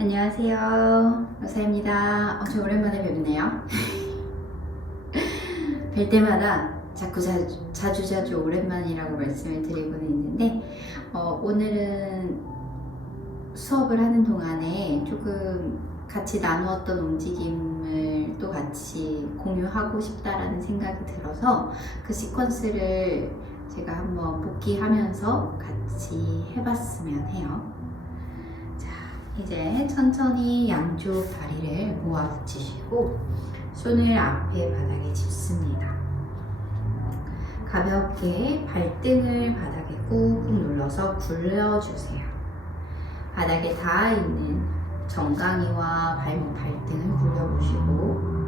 안녕하세요. 여사입니다. 어, 저 오랜만에 뵙네요. 뵐 때마다 자꾸 자주, 자주 자주 오랜만이라고 말씀을 드리고는 있는데 어, 오늘은 수업을 하는 동안에 조금 같이 나누었던 움직임을 또 같이 공유하고 싶다라는 생각이 들어서 그 시퀀스를 제가 한번 복귀하면서 같이 해봤으면 해요. 자, 이제 천천히 양쪽 다리를 모아 붙이시고 손을 앞에 바닥에 짚습니다. 가볍게 발등을 바닥에 꾹꾹 눌러서 굴려주세요. 바닥에 닿아 있는 정강이와 발목 발등을 굴려보시고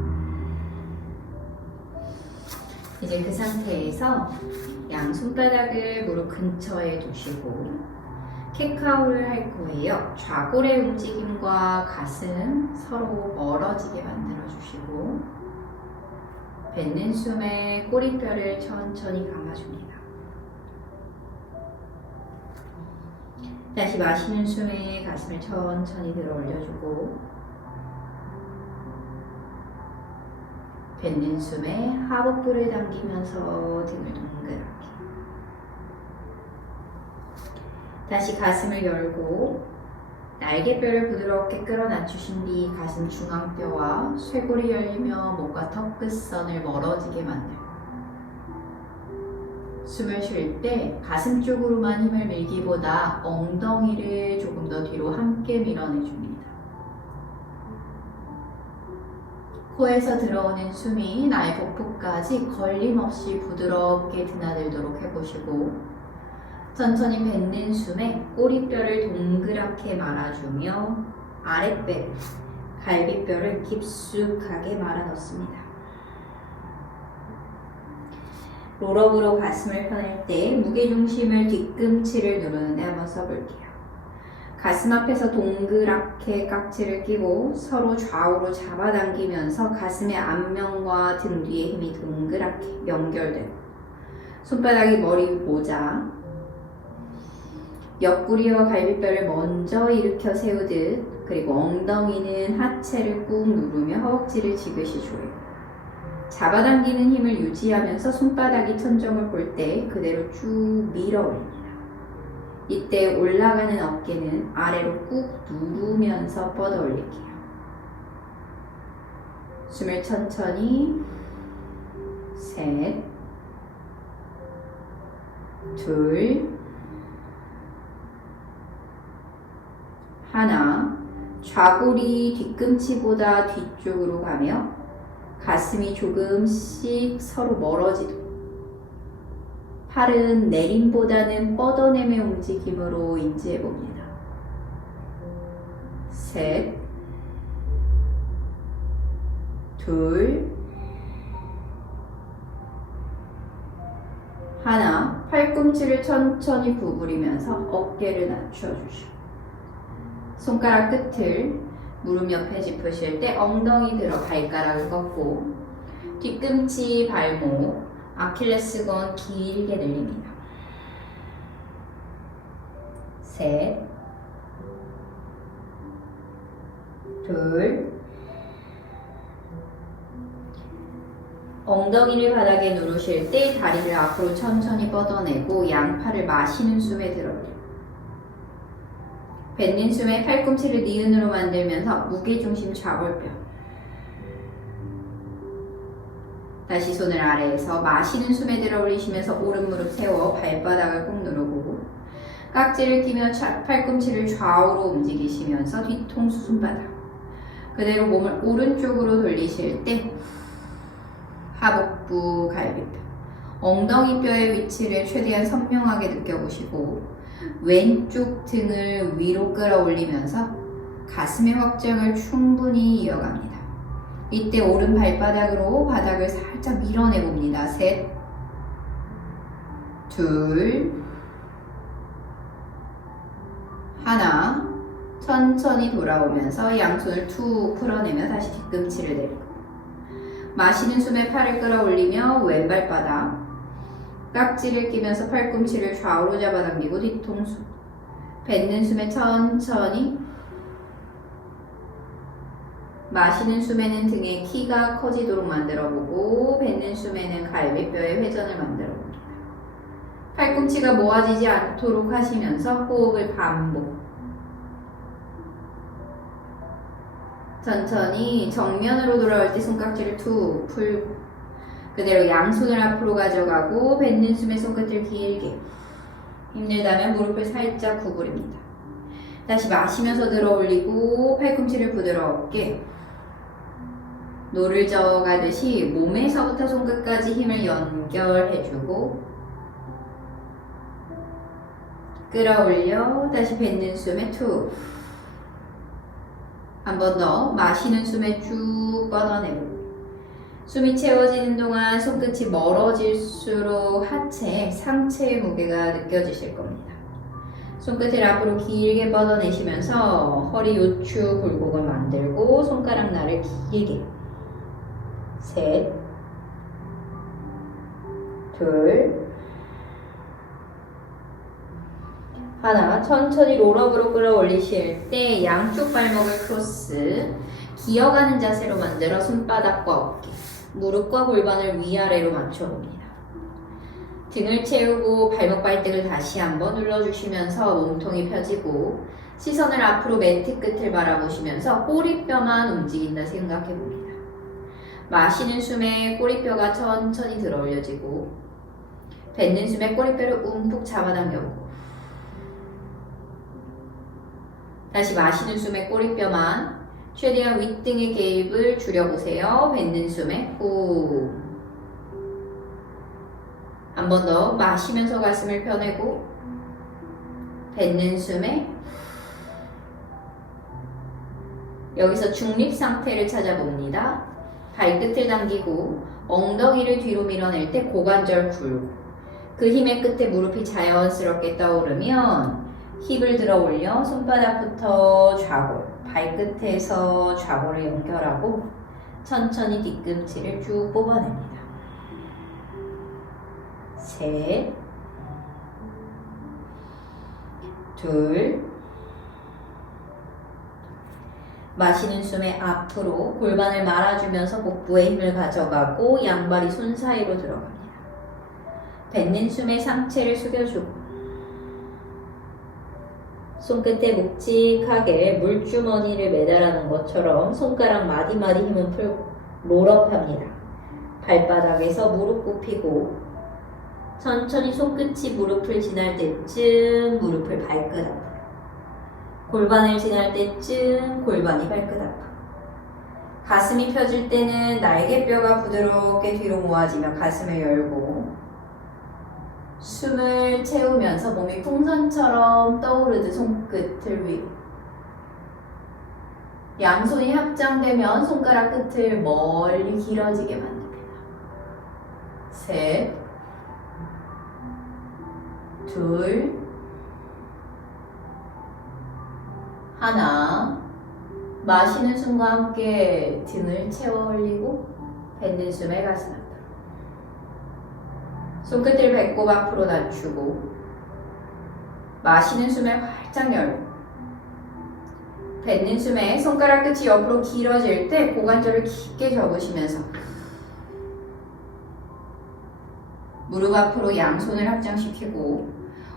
이제 그 상태에서 양 손바닥을 무릎 근처에 두시고 캣카우를 할 거예요. 좌골의 움직임과 가슴 서로 멀어지게 만들어 주시고 뱉는 숨에 꼬리뼈를 천천히 감아줍니다. 다시 마시는 숨에 가슴을 천천히 들어 올려주고 뱉는 숨에 하복부를 당기면서 등을 동그랗게 다시 가슴을 열고 날개뼈를 부드럽게 끌어낮추신 뒤 가슴 중앙뼈와 쇄골이 열리며 목과 턱 끝선을 멀어지게 만들고 숨을 쉴 때 가슴 쪽으로만 힘을 밀기보다 엉덩이를 조금 더 뒤로 함께 밀어내줍니다. 코에서 들어오는 숨이 나의 복부까지 걸림없이 부드럽게 드나들도록 해보시고 천천히 뱉는 숨에 꼬리뼈를 동그랗게 말아주며 아랫배, 갈비뼈를 깊숙하게 말아 넣습니다. 롤업으로 가슴을 펴낼 때 무게중심을 뒤꿈치를 누르는데 한번 써볼게요. 가슴 앞에서 동그랗게 깍지를 끼고 서로 좌우로 잡아당기면서 가슴의 앞면과 등 뒤의 힘이 동그랗게 연결되고 손바닥이 머리 모자 옆구리와 갈비뼈를 먼저 일으켜 세우듯 그리고 엉덩이는 하체를 꾹 누르며 허벅지를 지그시 조여요. 잡아당기는 힘을 유지하면서 손바닥이 천정을 볼 때 그대로 쭉 밀어 올립니다. 이때 올라가는 어깨는 아래로 꾹 누르면서 뻗어 올릴게요. 숨을 천천히 셋, 둘, 하나, 좌골이 뒤꿈치보다 뒤쪽으로 가며 가슴이 조금씩 서로 멀어지도록 팔은 내림보다는 뻗어내며 움직임으로 인지해 봅니다. 셋, 둘, 하나, 팔꿈치를 천천히 구부리면서 어깨를 낮춰주시고 손가락 끝을 무릎 옆에 짚으실 때 엉덩이 들어 발가락을 꺾고 뒤꿈치, 발목, 아킬레스건 길게 늘립니다. 셋, 둘, 엉덩이를 바닥에 누르실 때 다리를 앞으로 천천히 뻗어내고 양팔을 마시는 숨에 들어올립니 다. 뱉는 숨에 팔꿈치를 니은으로 만들면서 무게중심 좌골뼈 다시 손을 아래에서 마시는 숨에 들어 올리시면서 오른 무릎 세워 발바닥을 꾹 누르고 깍지를 끼며 차- 팔꿈치를 좌우로 움직이시면서 뒤통수 손바닥 그대로 몸을 오른쪽으로 돌리실 때 하복부 갈비뼈 엉덩이 뼈의 위치를 최대한 선명하게 느껴보시고 왼쪽 등을 위로 끌어올리면서 가슴의 확장을 충분히 이어갑니다. 이때 오른 발바닥으로 바닥을 살짝 밀어내 봅니다. 셋, 둘, 하나. 천천히 돌아오면서 양손을 툭 풀어내며 다시 뒤꿈치를 내리고 마시는 숨에 팔을 끌어올리며 왼발 바닥 깍지를 끼면서 팔꿈치를 좌우로 잡아당기고 뒤통수 뱉는 숨에 천천히 마시는 숨에는 등의 키가 커지도록 만들어 보고 뱉는 숨에는 갈비뼈의 회전을 만들어 봅니다. 팔꿈치가 모아지지 않도록 하시면서 호흡을 반복. 천천히 정면으로 돌아올 때 손깍지를 툭 풀고 그대로 양손을 앞으로 가져가고 뱉는 숨에 손끝을 길게. 힘들다면 무릎을 살짝 구부립니다. 다시 마시면서 들어 올리고 팔꿈치를 부드럽게. 노를 저어가듯이 몸에서부터 손끝까지 힘을 연결해주고 끌어올려 다시 뱉는 숨에 툭 한 번 더 마시는 숨에 쭉 뻗어내고 숨이 채워지는 동안 손끝이 멀어질수록 하체, 상체의 무게가 느껴지실 겁니다. 손끝을 앞으로 길게 뻗어내시면서 허리 요추 굴곡을 만들고 손가락 날을 길게. 셋, 둘, 하나 천천히 롤업으로 끌어올리실 때 양쪽 발목을 크로스 기어가는 자세로 만들어 손바닥과 어깨 무릎과 골반을 위아래로 맞춰봅니다. 등을 채우고 발목 발등을 다시 한번 눌러주시면서 몸통이 펴지고 시선을 앞으로 매트 끝을 바라보시면서 꼬리뼈만 움직인다 생각해봅니다. 마시는 숨에 꼬리뼈가 천천히 들어 올려지고 뱉는 숨에 꼬리뼈를 움푹 잡아당겨보고 다시 마시는 숨에 꼬리뼈만 최대한 윗등의 개입을 줄여보세요. 뱉는 숨에 후. 한 번 더 마시면서 가슴을 펴내고 뱉는 숨에 여기서 중립 상태를 찾아봅니다. 발끝을 당기고 엉덩이를 뒤로 밀어낼 때 고관절 굴고 그 힘의 끝에 무릎이 자연스럽게 떠오르면 힙을 들어 올려 손바닥부터 좌골, 발끝에서 좌골을 연결하고 천천히 뒤꿈치를 쭉 뽑아냅니다. 셋, 둘, 마시는 숨에 앞으로 골반을 말아주면서 복부에 힘을 가져가고 양발이 손 사이로 들어갑니다. 뱉는 숨에 상체를 숙여주고 손끝에 묵직하게 물주머니를 매달아놓은 것처럼 손가락 마디마디 힘은 풀고 롤업합니다. 발바닥에서 무릎 굽히고 천천히 손끝이 무릎을 지날 때쯤 무릎을 발끝 앞으로 골반을 지날 때쯤 골반이 발끝 앞으로 가슴이 펴질 때는 날개뼈가 부드럽게 뒤로 모아지며 가슴을 열고 숨을 채우면서 몸이 풍선처럼 떠오르듯 손끝을 위로. 양손이 합장되면 손가락 끝을 멀리 길어지게 만듭니다. 셋, 둘, 하나. 마시는 숨과 함께 등을 채워 올리고 뱉는 숨에 가슴 앞으로. 손끝을 배꼽 앞으로 낮추고 마시는 숨에 활짝 열고 뱉는 숨에 손가락 끝이 옆으로 길어질 때 고관절을 깊게 접으시면서 무릎 앞으로 양손을 합장시키고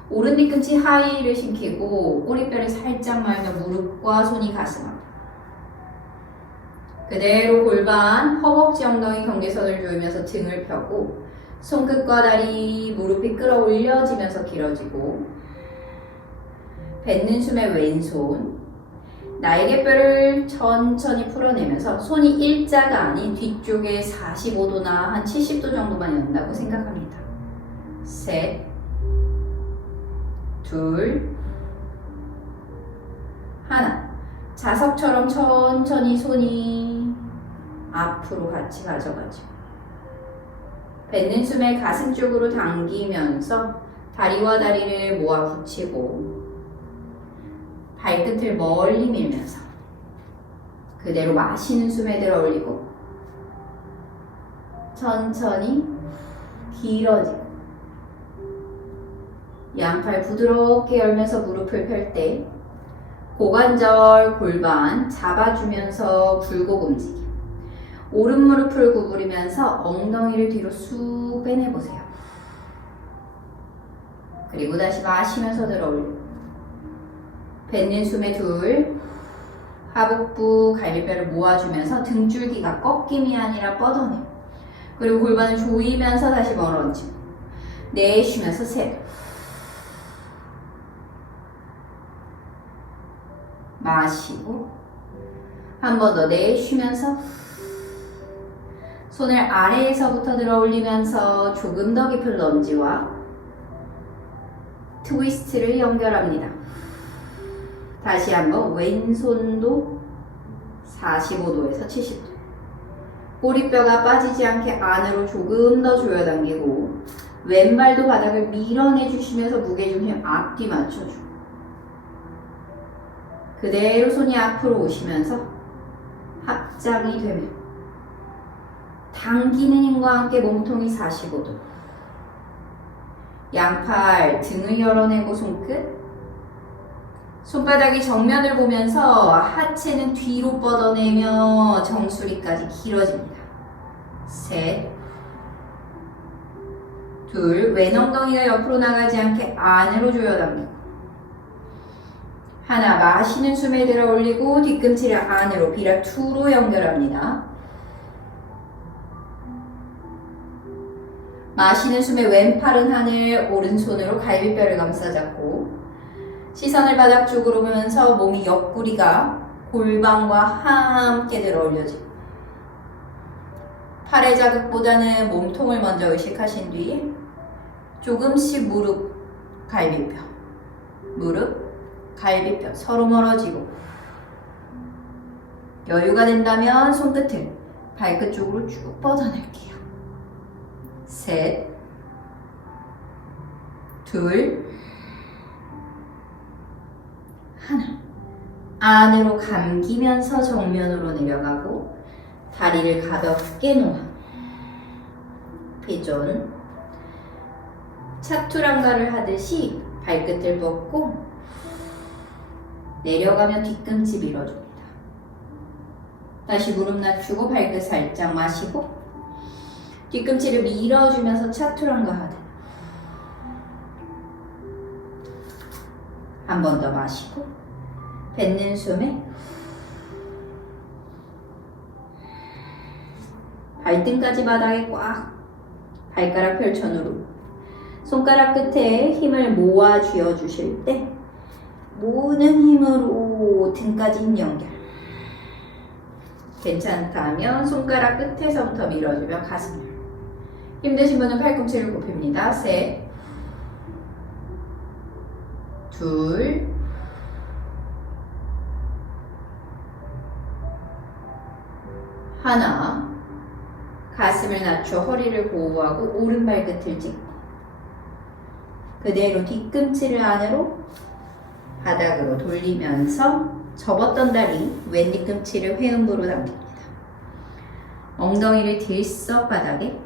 오른 뒤꿈치 하이를 신기고 꼬리뼈를 살짝 말며 무릎과 손이 가슴 앞 그대로 골반, 허벅지, 엉덩이 경계선을 조이면서 등을 펴고 손끝과 다리, 무릎이 끌어올려지면서 길어지고 뱉는 숨에 왼손 날개뼈를 천천히 풀어내면서 손이 일자가 아닌 뒤쪽에 45도나 한 70도 정도만 연다고 생각합니다. 셋, 둘, 하나. 자석처럼 천천히 손이 앞으로 같이 가져가죠. 뱉는 숨에 가슴 쪽으로 당기면서 다리와 다리를 모아 붙이고 발끝을 멀리 밀면서 그대로 마시는 숨에 들어 올리고 천천히 길어지고 양팔 부드럽게 열면서 무릎을 펼 때 고관절, 골반 잡아주면서 굴곡 움직임. 오른 무릎을 구부리면서 엉덩이를 뒤로 쑥 빼내보세요. 그리고 다시 마시면서 들어 올리고. 뱉는 숨에 둘. 하복부 갈비뼈를 모아주면서 등줄기가 꺾임이 아니라 뻗어내. 그리고 골반을 조이면서 다시 멀어지고. 내쉬면서 셋. 마시고 한 번 더 내쉬면서 손을 아래에서부터 들어 올리면서 조금 더 깊은 런지와 트위스트를 연결합니다. 다시 한번 왼손도 45도에서 70도. 꼬리뼈가 빠지지 않게 안으로 조금 더 조여당기고 왼발도 바닥을 밀어내 주시면서 무게 중심 앞뒤 맞춰주고 그대로 손이 앞으로 오시면서 합장이 되면 당기는 힘과 함께 몸통이 45도 양팔 등을 열어내고 손끝 손바닥이 정면을 보면서 하체는 뒤로 뻗어내며 정수리까지 길어집니다. 셋, 둘, 왼 엉덩이가 옆으로 나가지 않게 안으로 조여당기고 하나, 마시는 숨에 들어 올리고 뒤꿈치를 안으로 비락 투로 연결합니다. 마시는 숨에 왼팔은 하늘, 오른손으로 갈비뼈를 감싸잡고 시선을 바닥 쪽으로 보면서 몸이 옆구리가 골반과 함께 들어 올려지고 팔의 자극보다는 몸통을 먼저 의식하신 뒤에 조금씩 무릎, 갈비뼈, 무릎, 갈비뼈 서로 멀어지고 여유가 된다면 손끝을 발끝 쪽으로 쭉 뻗어낼게요. 셋, 둘, 하나. 안으로 감기면서 정면으로 내려가고 다리를 가볍게 놓아. 회전. 차투랑가를 하듯이 발끝을 뻗고 내려가면 뒤꿈치 밀어줍니다. 다시 무릎 낮추고 발끝 살짝 마시고 뒤꿈치를 밀어주면서 차투랑가 하듯 한번 더 마시고 뱉는 숨에. 발등까지 바닥에 꽉 발가락 펼쳐 누르고 손가락 끝에 힘을 모아 쥐어 주실 때 모으는 힘으로 등까지 힘 연결. 괜찮다면 손가락 끝에서부터 밀어주며 가슴을 힘드신 분은 팔꿈치를 굽힙니다. 셋. 둘, 하나, 가슴을 낮춰 허리를 보호하고 오른발 끝을 찍고 그대로 뒤꿈치를 안으로 바닥으로 돌리면서 접었던 다리 왼 뒤꿈치를 회음부로 당깁니다. 엉덩이를 들썩 바닥에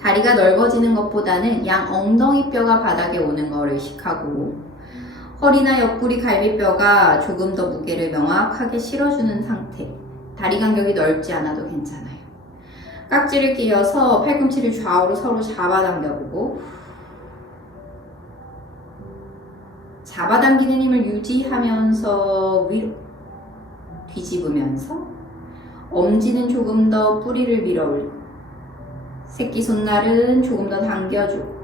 다리가 넓어지는 것보다는 양 엉덩이 뼈가 바닥에 오는 걸 의식하고 허리나 옆구리 갈비뼈가 조금 더 무게를 명확하게 실어주는 상태. 다리 간격이 넓지 않아도 괜찮아요. 깍지를 끼워서 팔꿈치를 좌우로 서로 잡아당겨보고 잡아당기는 힘을 유지하면서 위로 뒤집으면서 엄지는 조금 더 뿌리를 밀어 올리고 새끼 손날은 조금 더 당겨주고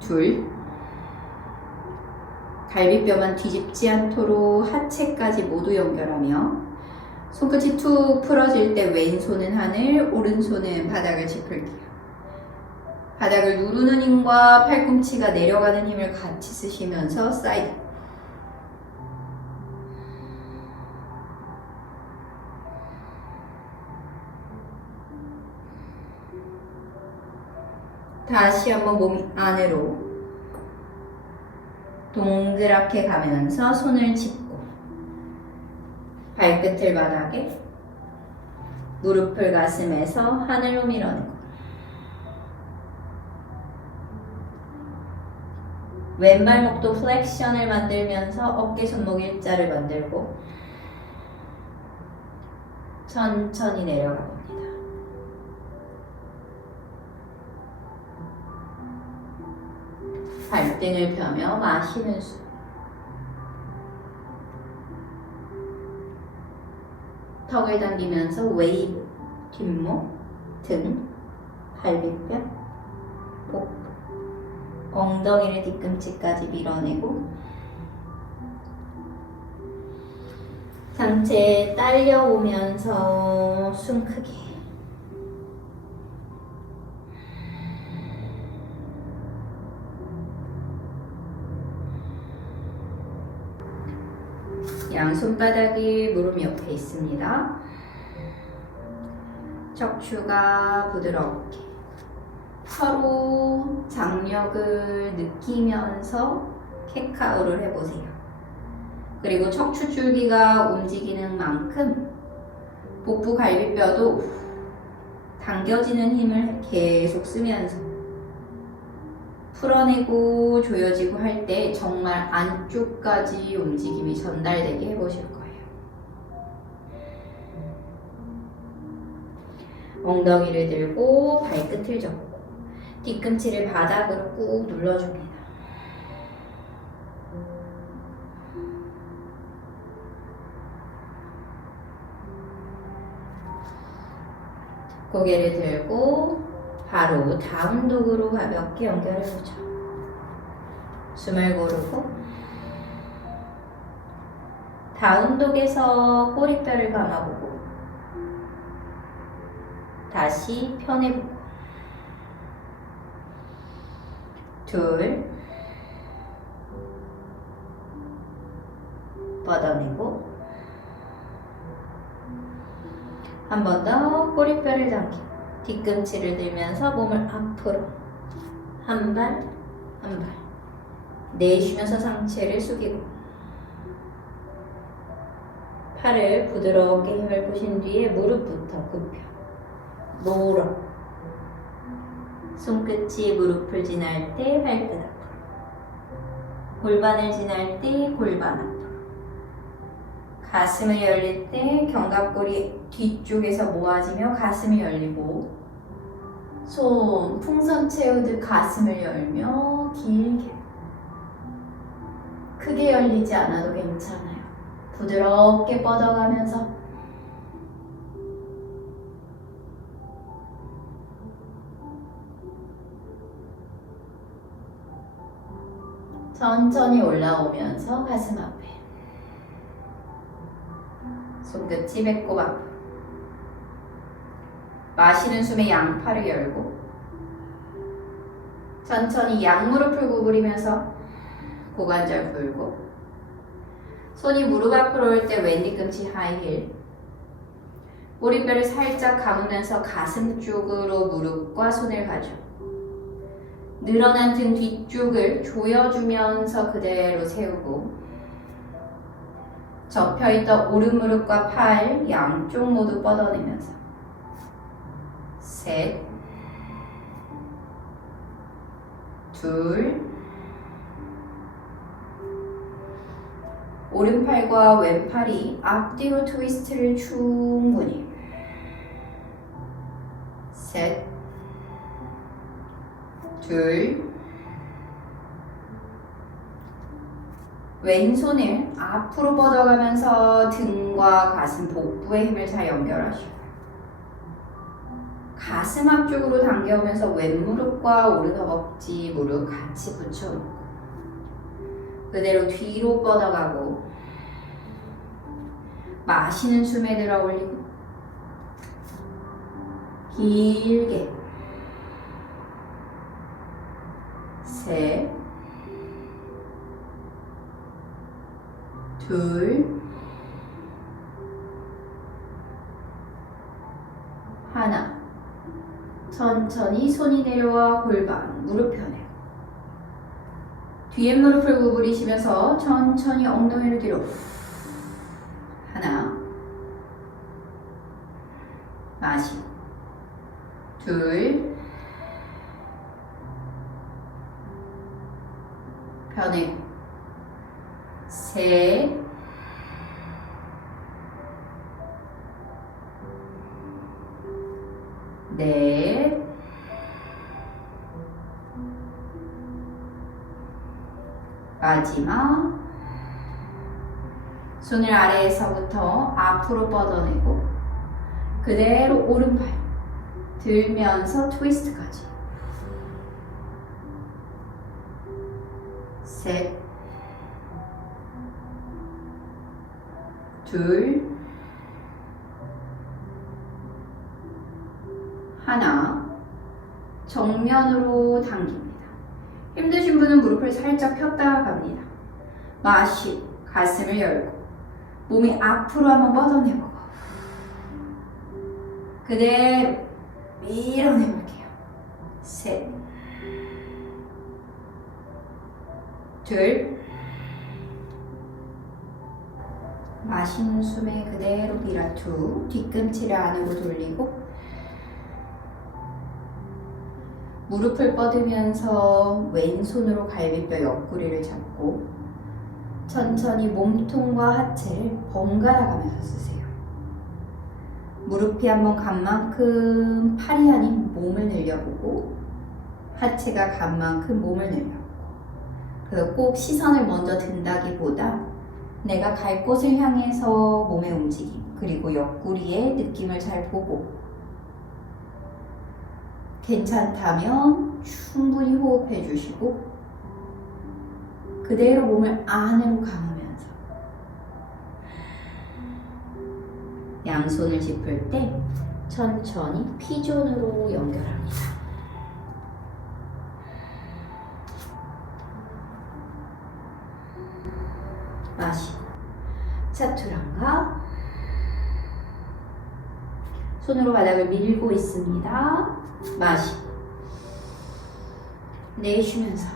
둘 갈비뼈만 뒤집지 않도록 하체까지 모두 연결하며 손끝이 툭 풀어질 때 왼손은 하늘, 오른손은 바닥을 짚을게요. 바닥을 누르는 힘과 팔꿈치가 내려가는 힘을 같이 쓰시면서 사이드. 다시 한번 몸 안으로 동그랗게 가면서 손을 짚고 발끝을 바닥에 무릎을 가슴에서 하늘로 밀어내고 왼발목도 플렉션을 만들면서 어깨 손목 일자를 만들고 천천히 내려가 봅니다. 발등을 펴며 마시는 숨. 턱을 당기면서 웨이브, 뒷목, 등, 갈비뼈, 복부, 엉덩이를 뒤꿈치까지 밀어내고 상체 딸려오면서 숨 크게 양손바닥이 무릎 옆에 있습니다. 척추가 부드럽게 서로 장력을 느끼면서 캣카우를 해보세요. 그리고 척추 줄기가 움직이는 만큼 복부 갈비뼈도 당겨지는 힘을 계속 쓰면서 풀어내고 조여지고 할 때 정말 안쪽까지 움직임이 전달되게 해보실 거예요. 엉덩이를 들고 발끝을 접고 뒤꿈치를 바닥으로 꾹 눌러줍니다. 고개를 들고 바로 다음 독으로 가볍게 연결해보죠. 숨을 고르고 다운 독에서 꼬리뼈를 감아보고 다시 편해보고 둘. 뻗어내고 한 번 더 꼬리뼈를 당기고 뒤꿈치를 들면서 몸을 앞으로. 한 발, 한 발. 내쉬면서 상체를 숙이고. 팔을 부드럽게 힘을 푸신 뒤에 무릎부터 굽혀. 노러 손끝이 무릎을 지날 때 발끝 앞으로 골반을 지날 때 골반 앞으로 가슴을 열릴 때 견갑골이 뒤쪽에서 모아지며 가슴이 열리고 손 풍선 채우듯 가슴을 열며 길게. 크게 열리지 않아도 괜찮아요. 부드럽게 뻗어가면서. 천천히 올라오면서 가슴 앞에 손끝이 배꼽 앞 마시는 숨에 양팔을 열고 천천히 양무릎을 구부리면서 고관절 풀고 손이 무릎 앞으로 올 때 왼 뒤꿈치 하이힐. 꼬리뼈를 살짝 감으면서 가슴 쪽으로 무릎과 손을 가져 늘어난 등 뒤쪽을 조여주면서 그대로 세우고 접혀있던 오른 무릎과 팔 양쪽 모두 뻗어내면서. 셋, 둘, 오른팔과 왼팔이 앞뒤로 트위스트를 충분히. 셋, 둘, 왼손을 앞으로 뻗어가면서 등과 가슴 복부의 힘을 잘 연결하시고 가슴 앞쪽으로 당겨오면서 왼무릎과 오른 허벅지 무릎 같이 붙여놓고 그대로 뒤로 뻗어가고 마시는 숨에 들어 올리고 길게 셋, 둘, 하나. 천천히 손이 내려와 골반, 무릎 편해. 뒤에 무릎을 구부리시면서 천천히 엉덩이를 뒤로 후. 하나 마시고 둘 펴내고 셋 마지막 손을 아래에서부터 앞으로 뻗어내고 그대로 오른발 들면서 트위스트까지. 셋, 둘, 하나, 정면으로 당깁니다. 힘드신 분은 무릎을 살짝 폈다가 갑니다. 마시고 가슴을 열고 몸이 앞으로 한번 뻗어내보고 그대로 밀어내볼게요. 셋, 둘, 마시는 숨에 그대로 미라투 뒤꿈치를 안으로 돌리고 무릎을 뻗으면서 왼손으로 갈비뼈 옆구리를 잡고 천천히 몸통과 하체를 번갈아 가면서 쓰세요. 무릎이 한번 간 만큼 팔이 아닌 몸을 늘려보고 하체가 간 만큼 몸을 늘려보고 그래서 꼭 시선을 먼저 든다기보다 내가 갈 곳을 향해서 몸의 움직임 그리고 옆구리의 느낌을 잘 보고 괜찮다면 충분히 호흡해 주시고 그대로 몸을 안으로 감으면서 양손을 짚을 때 천천히 피존으로 연결합니다. 마시 차투랑가 손으로 바닥을 밀고 있습니다. 마시. 내쉬면서.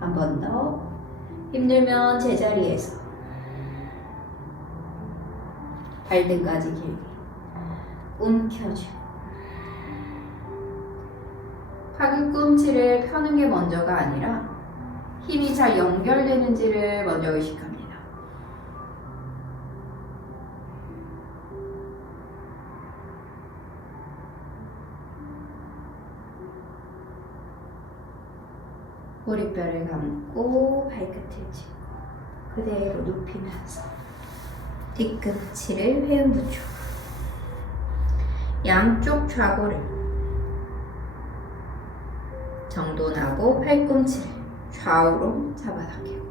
한 번 더. 힘들면 제자리에서. 발등까지 길게. 움켜쥐고. 팔꿈치를 펴는 게 먼저가 아니라 힘이 잘 연결되는지를 먼저 의식합니 다. 꼬리뼈를 감고 발끝을 짚고 그대로 눕히면서 뒤꿈치를 회음 붙여 양쪽 좌골을 정돈하고 팔꿈치를 좌우로 잡아당기고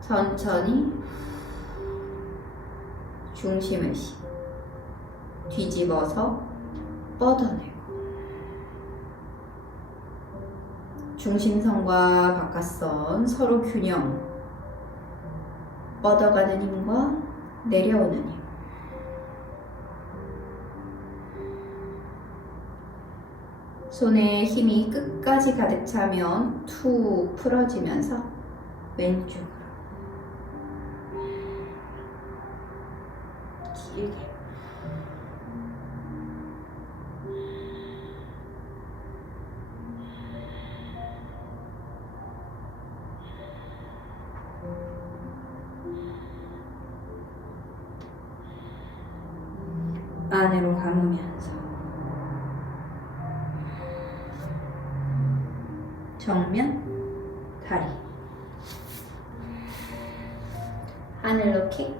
천천히 중심을 시 뒤집어서 뻗어내고 중심선과 바깥선 서로 균형 뻗어가는 힘과 내려오는 힘. 손에 힘이 끝까지 가득 차면 툭 풀어지면서 왼쪽으로. 길게 안으로 감으면서. 정면 다리. 하늘로 킥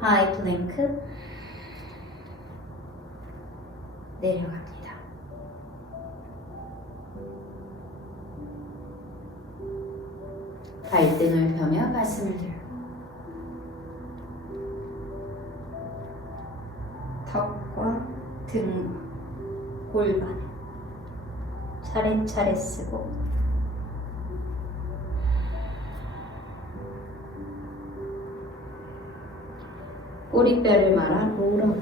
하이 플랭크. 내려갑 차례차례 쓰고. 꼬리뼈를 말아 롤업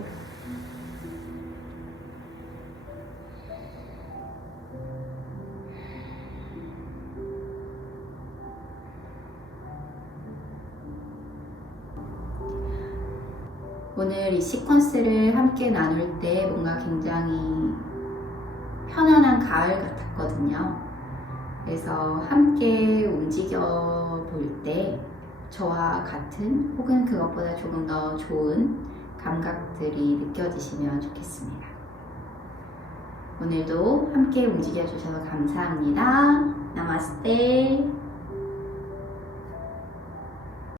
오늘 이 시퀀스를 함께 나눌 때 뭔가 굉장히 편안한 가을 같았거든요. 그래서 함께 움직여 볼 때 저와 같은 혹은 그것보다 조금 더 좋은 감각들이 느껴지시면 좋겠습니다. 오늘도 함께 움직여 주셔서 감사합니다. 나마스테.